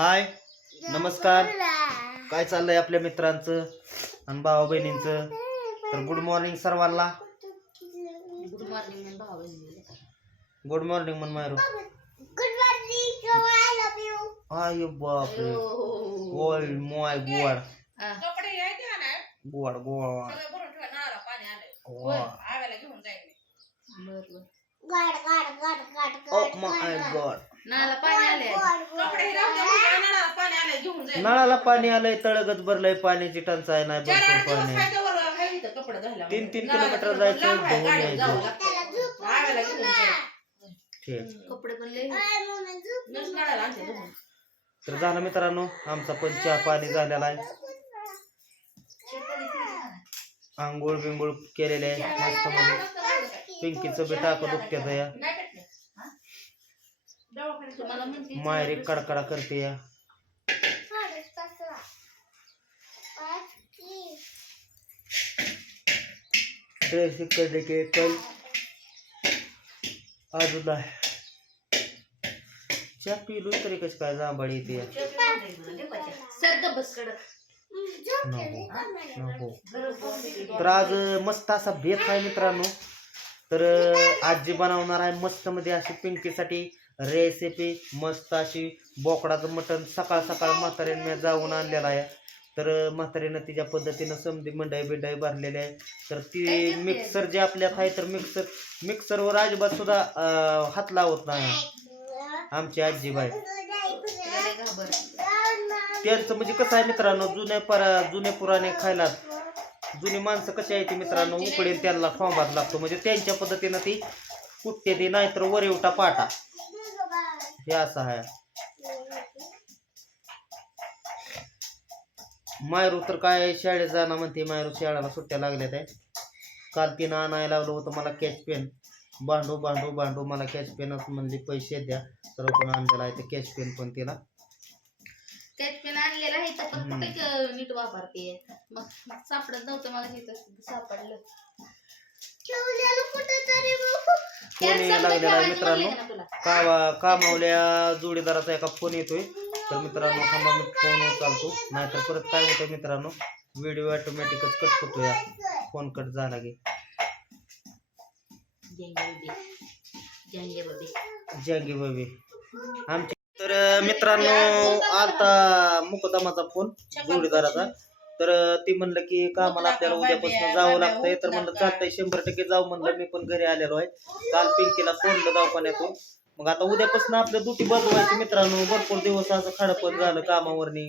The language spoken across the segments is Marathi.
हाय नमस्कार. काय चाललंय आपल्या मित्रांचं आणि भावा बहिणींचं तर गुड मॉर्निंग सर्वांना. गुड मॉर्निंग भाऊ गुड मॉर्निंग मन मायरू. आय बापरे. गोड मोय गोड. गोड गोड. ओ माय गॉड नाला पाणी आले God, कपडे हे राहू द्या, उद्या नळाला पाणी आलंय घेऊन जाईल नळाला पाणी आलंय तळगत भरलंय पाण्याची टंचाई नाही चार आठ भरपूर दिवस पाणी काय जवळ आहे इथं कपडे धुवायला. तीन- तीन किलोमीटर जायचं, लांब आहे, धुवून गाडीवर यायचं. जावं लागतं. आव्याला घेऊन जाईल. ठीक कपडे पण लय I wanna do. नुसतं नळाला आणते धुवून. तर झालं मित्रांनो आमचा पण चहा पाणी झालेला आहे आंघोळ बिंगोळ केलेले आहे मस्त मध्ये पिंकीचं बी टाकं दुखत्यात या नाही पेटले. हा? दवाखान्यात तुम्हाला म्हणते मायरी कडकडा करते या. ड्रेस करने के कल अजून आहे. चहा पिलो तरी कशी काय जांभळी येते नको. तर आज मस्त असा बेत आहे मित्रांनो. तर आजी बनवणार आहे मस्त मध्ये अशी पिंकीसाठी रेसिपी मस्त अशी बोकडाचं मटण सकाळ सकाळ म्हातारीने मी जाऊन आणलेलं आहे. तर म्हातारीनं तिच्या पद्धतीनं समधी मंडई बिंडाई भरलेली आहे. तर ती मिक्सर जे आपल्यात आहे तर मिक्सर मिक्सरवर अजिबात सुद्धा हात लावत नाही. आमची आजीबाई त्यांचं म्हणजे कसं आहे मित्रांनो जुन्या परा जुने पुराणे खायला जुनी माणसं कशी आहे ती मित्रांनो उकळीन त्यांना ठोंबात लागतो. म्हणजे त्यांच्या पद्धतीनं ती कुठते ती नाहीतर वरिवटा पाटा. हे असं आहे मायरू तर काय शाळेत जाणं म्हणते मायरू शाळेला सुट्ट्या लागल्यात आहे. काल तिनं आणायला लावलं होतं मला कॅच पेन भांडू भांडू भांडू मला कॅच पेनच म्हणली पैसे द्या. तर पण आणलेला आहे ते कॅच पेन पण तिला. त्यात पेन आणलेला आहे तर पण नीट वापरते? मग सापडत नव्हतं मला हे सापडलं. फोन यायला लागलेला आहे मित्रांनो. कावा कामावल्या जोडीदाराचा एका फोन येतोय? तर मित्रांनो थांबा मी फोन उचलतो. नाहीतर परत काय होतं मित्रांनो? व्हिडिओ ऑटोमॅटिकच कट होतो या फोन कट झाला की. जंगे बबी. जंगी बबी. आमची तर मित्रांनो आता मुकदमाचा फोन जोडीदाराचा. तर ती म्हणलं की कामाला आपल्याला उद्यापासून जावं लागतंय? तर म्हणलं चालतंय शंभर टक्के जाऊ म्हणलं मी पण घरी आलेलो आहे. काल पिंकीला सोडलं दवाखान्यातून. मग आता उद्यापासून आपल्या दुटी बदलवायची मित्रांनो. भरपूर दिवस असं खडपण झालं कामावरनी.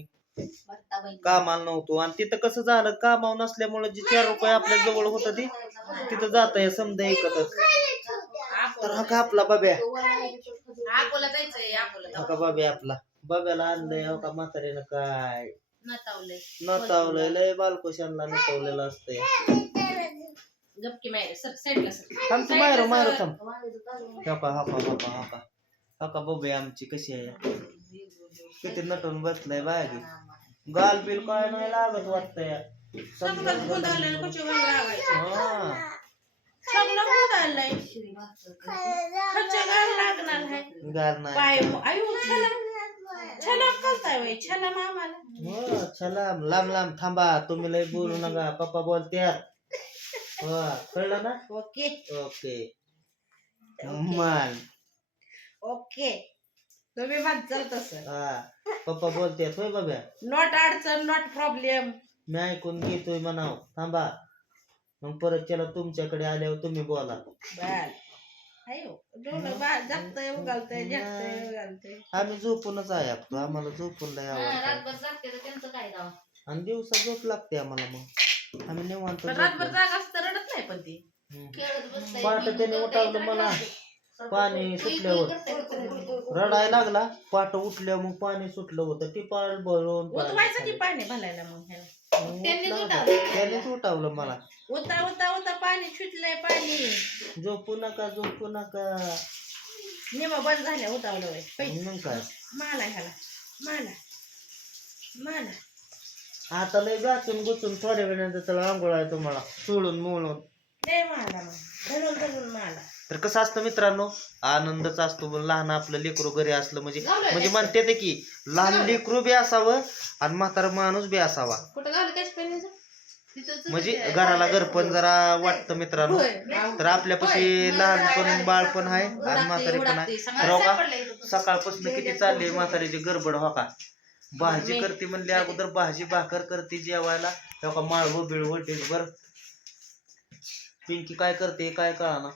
कामाला नव्हतो. आणि तिथं कसं झालं कामावर नसल्यामुळे जे चार रुपये आपल्या जवळ होत ती तिथं जात आहे समजा एकतच तर हा का आपला बाब्या हा का बाब्या आपला. बाब्याला आणलंय हो का म्हातारीनं काय? नतावलंय नतावलंय लय बालकोशांना नटवलेलं असतंय. गपकी मायरे सर साईडला सर आमची मायरो मायरो थांब. वांग्याचं कालवण. हका हका हका हका. हका बबे आमची कशी आहे. किती नटून बसलाय बागी गाल बिल काय नाही लागत वाटतंय. सगळं गोंधळलेलं कशी वांग लागायचं हा. सगळं गोंधळलंय शिळी भाकर. खर्च घाल लागणार आहे. गाल पाय नाही वय हो लांब लांब थांबा. तुम्ही लय बोलू नका. पप्पा बोलत्यात हो कळलं ना? ओके. ओके. मान. ओके. तुम्ही म्हणचाल तसं. हा. पप्पा बोलतेत होय नॉट अडचण नॉट प्रॉब्लेम. मी ऐकून घेतोय म्हणाव. थांबा. मग परत चला तुमच्याकडे आल्यावर तुम्ही बोला. बर. आम्ही झोपूनच आहे आपलं आम्हाला झोपून लय हा, आवडतं. रातभर जागते तर त्यांचं काय राव आणि दिवसा झोप लागते आम्हाला मग. आम्ही निवांत पण रातभर झोपतो. जागा असतं रडत नाही पण ती. हम्म. खेळत बसताय. पहाटे त्याने उठावलं मला. पाणी सुटल्यावर? रडायला लागला. पाठ उठल्यावर मग पाणी सुटलं होतं. टिपाळ भरून पाणी मग त्यांनीच उठावलं. होता. त्यानेच उठावलं मला. उता उता उता पाणी सुटलंय पाणी. झोपू नका झोपू नका. निमा बंद झाल्या उतावलं वय पैसे. मग काय? माला ह्याला. माला. माला. आता लय गाचून गुचून थोड्या वेळानंतर त्याला आंघोळ आहे तुम्हाला. सोडून मोळून लय माला मग. धरून धरून माला. तर कसं असतं मित्रांनो? आनंदच असतो लहान आपलं लेकरू घरी असलं म्हणजे म्हणजे? म्हणते ते की लहान लेकरू बी असावं आणि म्हातारा माणूस बी असावा. म्हणजे. घराला घरपण जरा वाटतं मित्रांनो. तर आपल्यापाशी लहानपण बाळपण आहे आणि म्हातारी पण आहे. सापडलं इथं. सकाळपासून किती चालली म्हातारीची गडबड हो का? भाजी करते म्हणले अगोदर भाजी भाकर करते जेवायला. हो का माळव बिळव बर पिंकी काय करते काय कळाना.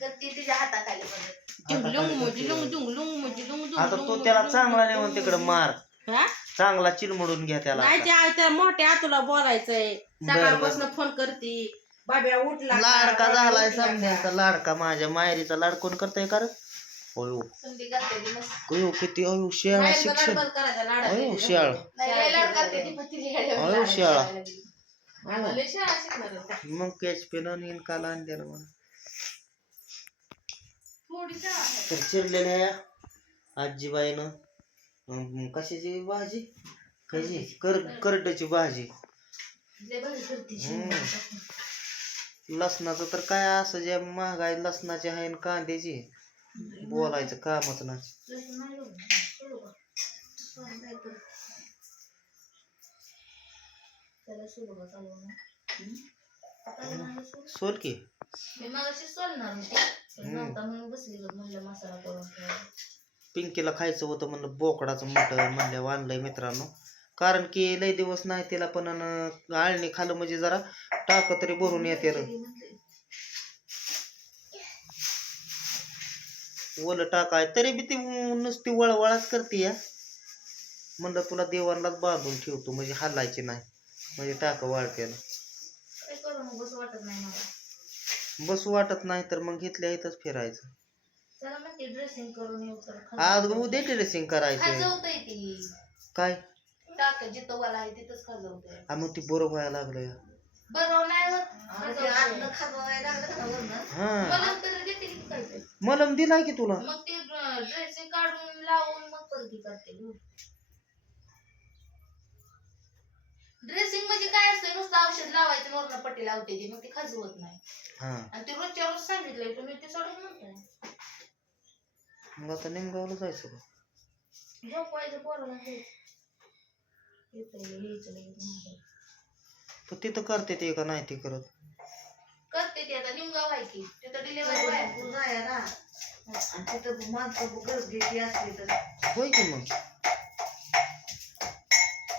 तर ती तिच्या हाताखाली पडत. जुंगलुंग मुजलुंग जुंगलुंग मुजलुंग आता तो त्याला चांगला नेऊन. तिकडे मार हा? चांगला चिरमडून घ्या त्याला नाही त्या मोठ्या तुला बोलायचंय बरं, सकाळपासून फोन करती बाब्या उठला का? लाडका झालाय? समजायचा लाडका माझ्या मायरीचा लाड कोण करताय का रे? अयो संधी घालते ती मस्त. अयो किती अयो शियाळा बाहेरचं शिक्षण अयो. शियाळ नाही, लय लाड घालते ती, पण तिला. मग कॅच पेन आणि काल आणलेलं. तर चिरलेल्या आजीबाईनं. कशाची भाजी? कशी? कर करड्याची भाजी. लसणाचं तर काय असं जे महागाई लसणाची आहे आणि कांद्याची? बोलायचं कामच नाही. सोल की. मी सोलणार नव्हता म्हणून बसली गं. म्हणलं मसाला करून ठेवावा. पिंकीला खायचं होतं म्हणलं बोकडाचं मटण म्हणलं आणलंय मित्रांनो कारण की लय दिवस नाही तिला पण अन आळणी खाल्लं म्हणजे जरा टाक तरी भरून येते र. ओलं टाकाय तरी बी ती नुसती वळवळाच करते या म्हणलं तुला देवांनाच बांधून ठेवतो म्हणजे हलायची नाही म्हणजे टाक वाळतेला काय करू मग बस वाटत नाही मला बसू वाटत नाही तर मग घेतल्या इथंच फिरायचं. चला मग ते ड्रेसिंग करून येऊ तर. आज उद्या ड्रेसिंग करायचं खाजवतय ती. काय? टाक जिथं वाला आहे तिथंच खाजवतय. आ मग ती बरं व्हायला लागलं या. बरं नाही होत खाजवतंय. हा. मला तर देते की काय ते. मलम दिलाय की तुला? मग ते ड्रेसिंग काढून लावून मग परती करते. ड्रेसिंग म्हणजे काय असतं? नुसतं औषध लावायचं नॉर्मल पट्टी लावते ती मग ती खाजवत नाही. हा. आणि ते रोजच्या रोज सांगितलंय तुम्ही ते सोडून म्हणताय मग आता निमगावला जायचं का? झोपवायचं पोराला हे. येतंय, यायचं लगेच मागे. पण तिथं करते ते का नाही ते करत? करते ती आता निमगाव आहे की तिथं डिलिव्हरी आहे. होय की मग?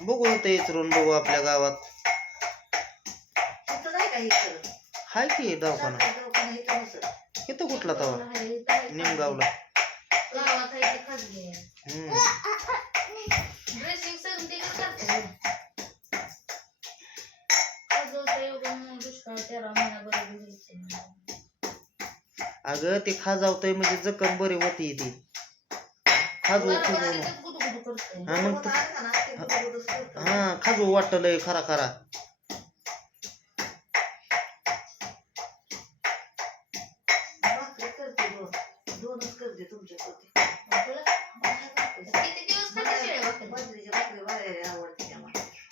बघू इथं इचरून बघू आपल्या गावात. हाय की दवाखाना. इथं कुठला तवा? निमगावला. गावात आहे ते खाजगी आहे. हम्म. ड्रेसिंग सगळं ते करते खाजवतंय उगा मग दुष्काळ तेरा महिना बरं घ्यायचं अगं ते खाजावतय म्हणजे जखम बरी होती ती. खाजू बरोबर आहे. हा मग ते- हा खाजू वाटलंय खरा खरा. तुला? किती दिवस खाते शिळ्या भाकरी?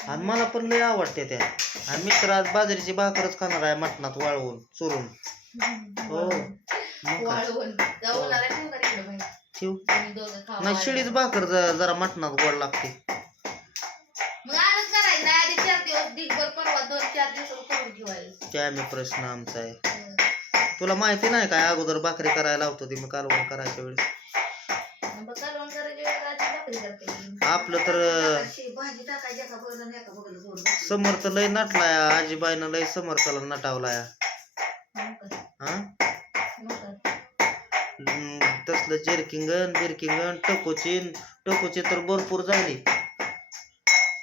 आणि मला. पण लय आवडते त्या. आणि मित्र आज बाजरीची भाकरच खाणार आहे मटणात वाळवून चुरून. हो. मग काय? वाळवून. जाऊन आला ठेव का तिकडं बाहेर? ठेव. नाही शिळीच भाकर जरा मटणात गोड लागते. मग आजच करायचं. नाही आधी चार दिवस दिवसभर परवा दोन चार दिवस करून ठेवायचं. त्या मी प्रश्न आमचा आहे. तुला माहिती नाही काय अगोदर भाकरी करायला लावतो ती मी कालवण करायच्या वेळेस. मग. आपलं तर समर्थ लय नटलाय आजीबाईनं लय समर्थाला नटावलाय. तसलं जेरकिंगन बिरकिंगन टकोचिन टकोची तर भरपूर झाली.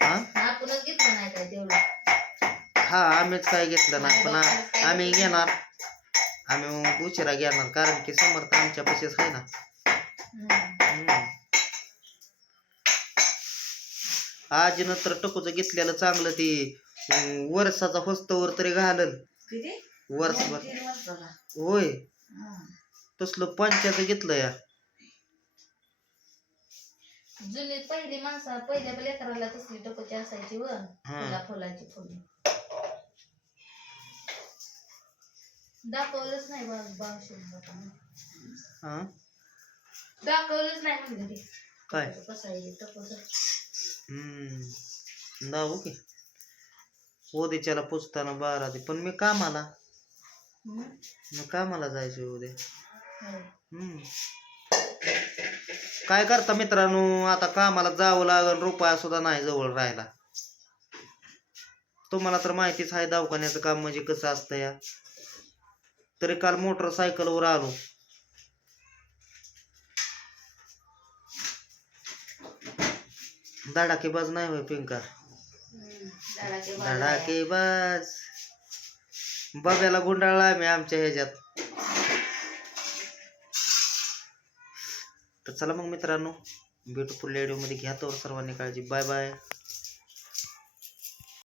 हा आपणच घेतलं नाही काय तेवढं? हा आम्हीच काय घेतलं नाही पण आ- आम्ही घेणार. आम्ही उशिरा घेणार कारण की समर्थ आमच्या पशीच आहे ना. हम्म. हम्म. आजीनं तर टकोचं घेतलेलं चांगलं ती अं, वर्षाचा होस्तवर तरी घालल. वर्षभर होय. तसलं पंचाचं घेतलं या. जुनी पहिली माणसं पहिल्या लेकराला तसली टकोची असायची व फुला फुलाची फुले. दाखवलंच नाही बा बाळशे हा? दाखवलंच नाही म्हणजे ते काय? कसं आहे तपस हम्म. जाऊ की. उद्याच्याला पोचताना बारा ते पण मी कामाला. मी कामाला जायचं उद्या. काय करता मित्रांनो? आता कामाला जावं लागल रुपया सुद्धा नाही जवळ राहायला. तुम्हाला तर माहितीच आहे दवाखान्याचं काम म्हणजे कसं असतं या. तरी काल मोटरसायकलवर आलो. धडाकेबाज नाही होय पिंका? धडाकेबाज बब्याला गुंडाळला आम्ही आमच्या ह्याच्यात. तर चला मग मित्रांनो ब्युटिफुल रेडिओमध्ये घ्या तर सर्वांनी काळजी. Bye bye